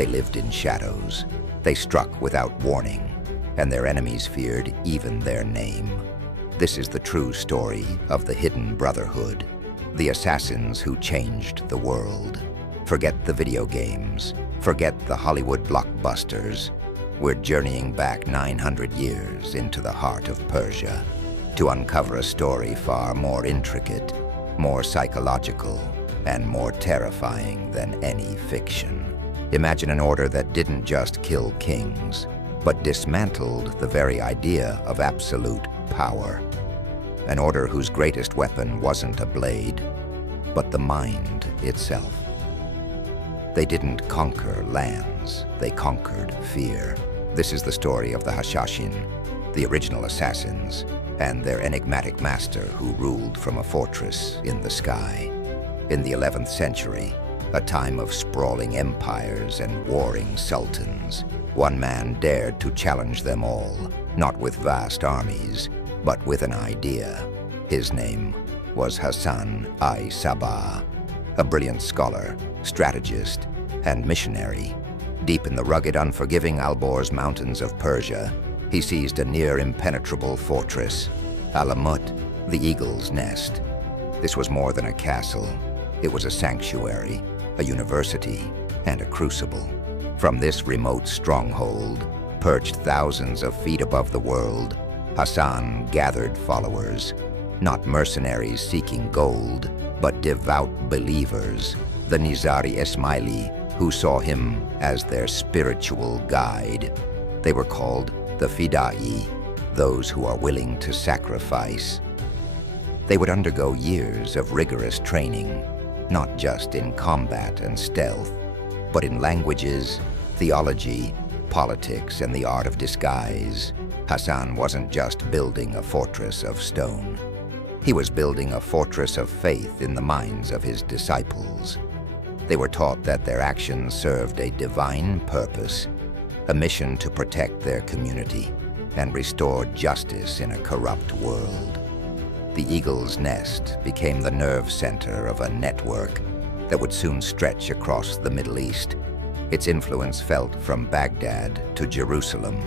They lived in shadows. They struck without warning, and their enemies feared even their name. This is the true story of the Hidden Brotherhood, the assassins who changed the world. Forget the video games. Forget the Hollywood blockbusters. We're journeying back 900 years into the heart of Persia to uncover a story far more intricate, more psychological, and more terrifying than any fiction. Imagine an order that didn't just kill kings, but dismantled the very idea of absolute power. An order whose greatest weapon wasn't a blade, but the mind itself. They didn't conquer lands, they conquered fear. This is the story of the Hashashin, the original assassins, and their enigmatic master who ruled from a fortress in the sky. In the 11th century, a time of sprawling empires and warring sultans, one man dared to challenge them all, not with vast armies, but with an idea. His name was Hassan I-Sabbah, a brilliant scholar, strategist, and missionary. Deep in the rugged, unforgiving Alborz mountains of Persia, he seized a near-impenetrable fortress, Alamut, the eagle's nest. This was more than a castle. It was a sanctuary, a university, and a crucible. From this remote stronghold, perched thousands of feet above the world, Hassan gathered followers, not mercenaries seeking gold, but devout believers, the Nizari Ismaili, who saw him as their spiritual guide. They were called the Fidai, those who are willing to sacrifice. They would undergo years of rigorous training, not just in combat and stealth, but in languages, theology, politics, and the art of disguise. Hassan wasn't just building a fortress of stone. He was building a fortress of faith in the minds of his disciples. They were taught that their actions served a divine purpose, a mission to protect their community and restore justice in a corrupt world. The eagle's nest became the nerve center of a network that would soon stretch across the Middle East. Its influence felt from Baghdad to Jerusalem.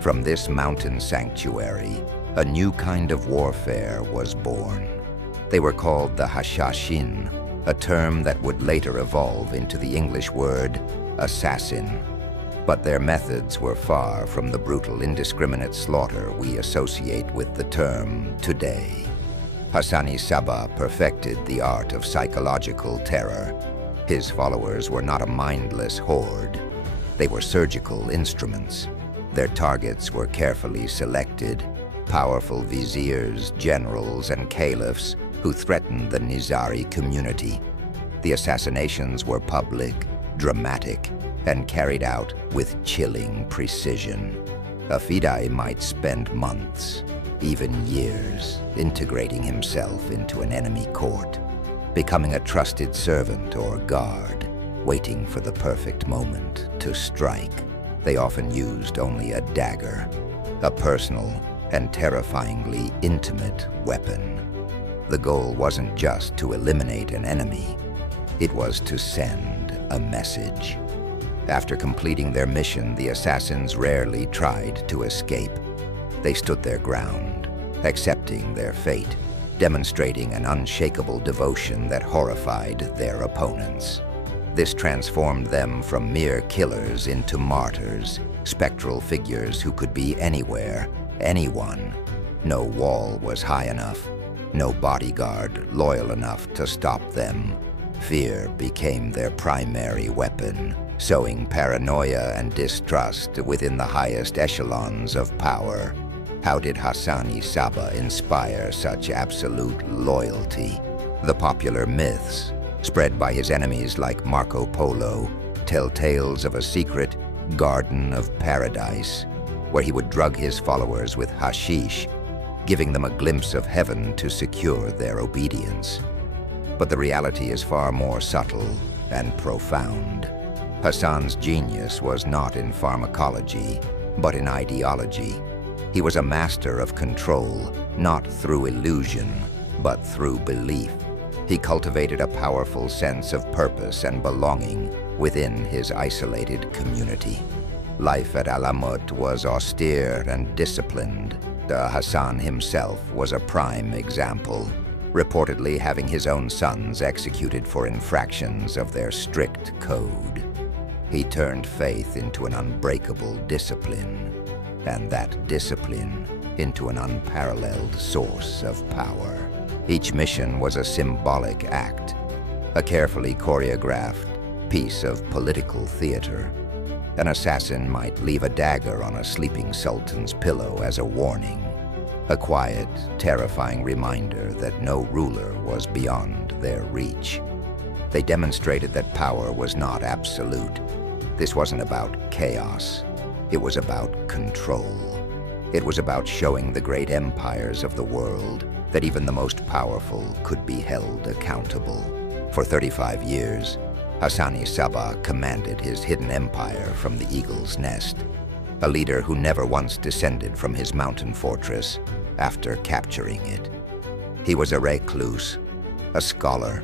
From this mountain sanctuary, a new kind of warfare was born. They were called the Hashashin, a term that would later evolve into the English word assassin. But their methods were far from the brutal, indiscriminate slaughter we associate with the term today. Hassan I-Sabbah perfected the art of psychological terror. His followers were not a mindless horde. They were surgical instruments. Their targets were carefully selected, powerful viziers, generals, and caliphs who threatened the Nizari community. The assassinations were public, dramatic, and carried out with chilling precision. A Fidai might spend months, even years, integrating himself into an enemy court, becoming a trusted servant or guard, waiting for the perfect moment to strike. They often used only a dagger, a personal and terrifyingly intimate weapon. The goal wasn't just to eliminate an enemy, it was to send a message. After completing their mission, the assassins rarely tried to escape. They stood their ground, accepting their fate, demonstrating an unshakable devotion that horrified their opponents. This transformed them from mere killers into martyrs, spectral figures who could be anywhere, anyone. No wall was high enough, no bodyguard loyal enough to stop them. Fear became their primary weapon, sowing paranoia and distrust within the highest echelons of power. How did Hassan I-Sabbah inspire such absolute loyalty? The popular myths, spread by his enemies like Marco Polo, tell tales of a secret garden of paradise, where he would drug his followers with hashish, giving them a glimpse of heaven to secure their obedience. But the reality is far more subtle and profound. Hassan's genius was not in pharmacology, but in ideology. He was a master of control, not through illusion, but through belief. He cultivated a powerful sense of purpose and belonging, within his isolated community. Life at Alamut was austere and disciplined. Hassan himself was a prime example, reportedly having his own sons executed for infractions of their strict code. He turned faith into an unbreakable discipline, and that discipline into an unparalleled source of power. Each mission was a symbolic act, a carefully choreographed piece of political theater. An assassin might leave a dagger on a sleeping sultan's pillow as a warning, a quiet, terrifying reminder that no ruler was beyond their reach. They demonstrated that power was not absolute. This wasn't about chaos. It was about control. It was about showing the great empires of the world that even the most powerful could be held accountable. For 35 years, Hassani Sabah commanded his hidden empire from the eagle's nest, a leader who never once descended from his mountain fortress after capturing it. He was a recluse, a scholar,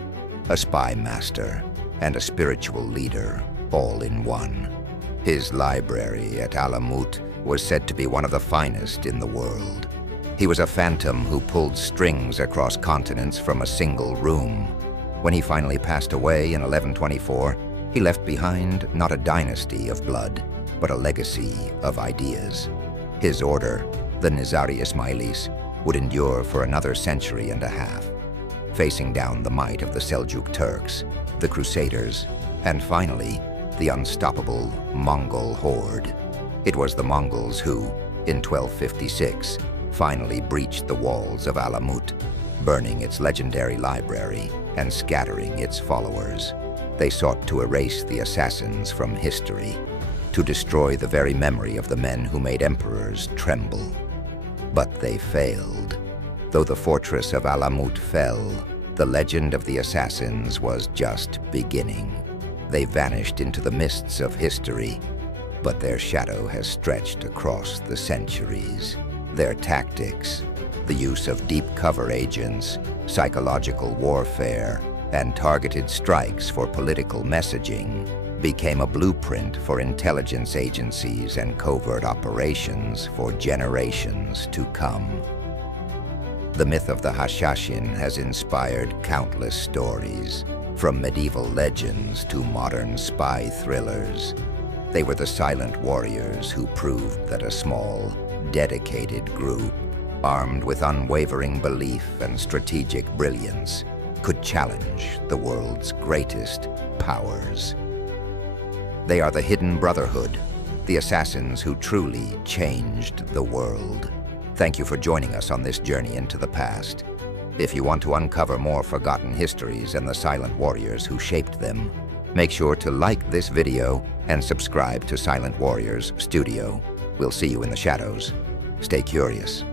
a spy master, and a spiritual leader, all in one. His library at Alamut was said to be one of the finest in the world. He was a phantom who pulled strings across continents from a single room. When he finally passed away in 1124, he left behind not a dynasty of blood, but a legacy of ideas. His order, the Nizari Ismailis, would endure for another century and a half, facing down the might of the Seljuk Turks, the Crusaders, and finally, the unstoppable Mongol horde. It was the Mongols who, in 1256, finally breached the walls of Alamut, burning its legendary library and scattering its followers. They sought to erase the assassins from history, to destroy the very memory of the men who made emperors tremble. But they failed. Though the fortress of Alamut fell, the legend of the assassins was just beginning. They vanished into the mists of history, but their shadow has stretched across the centuries. Their tactics, the use of deep cover agents, psychological warfare, and targeted strikes for political messaging, became a blueprint for intelligence agencies and covert operations for generations to come. The myth of the Hashashin has inspired countless stories, from medieval legends to modern spy thrillers. They were the silent warriors who proved that a small, dedicated group, armed with unwavering belief and strategic brilliance, could challenge the world's greatest powers. They are the Hidden Brotherhood, the assassins who truly changed the world. Thank you for joining us on this journey into the past. If you want to uncover more forgotten histories and the silent warriors who shaped them, make sure to like this video and subscribe to Silent Warriors Studio. We'll see you in the shadows. Stay curious.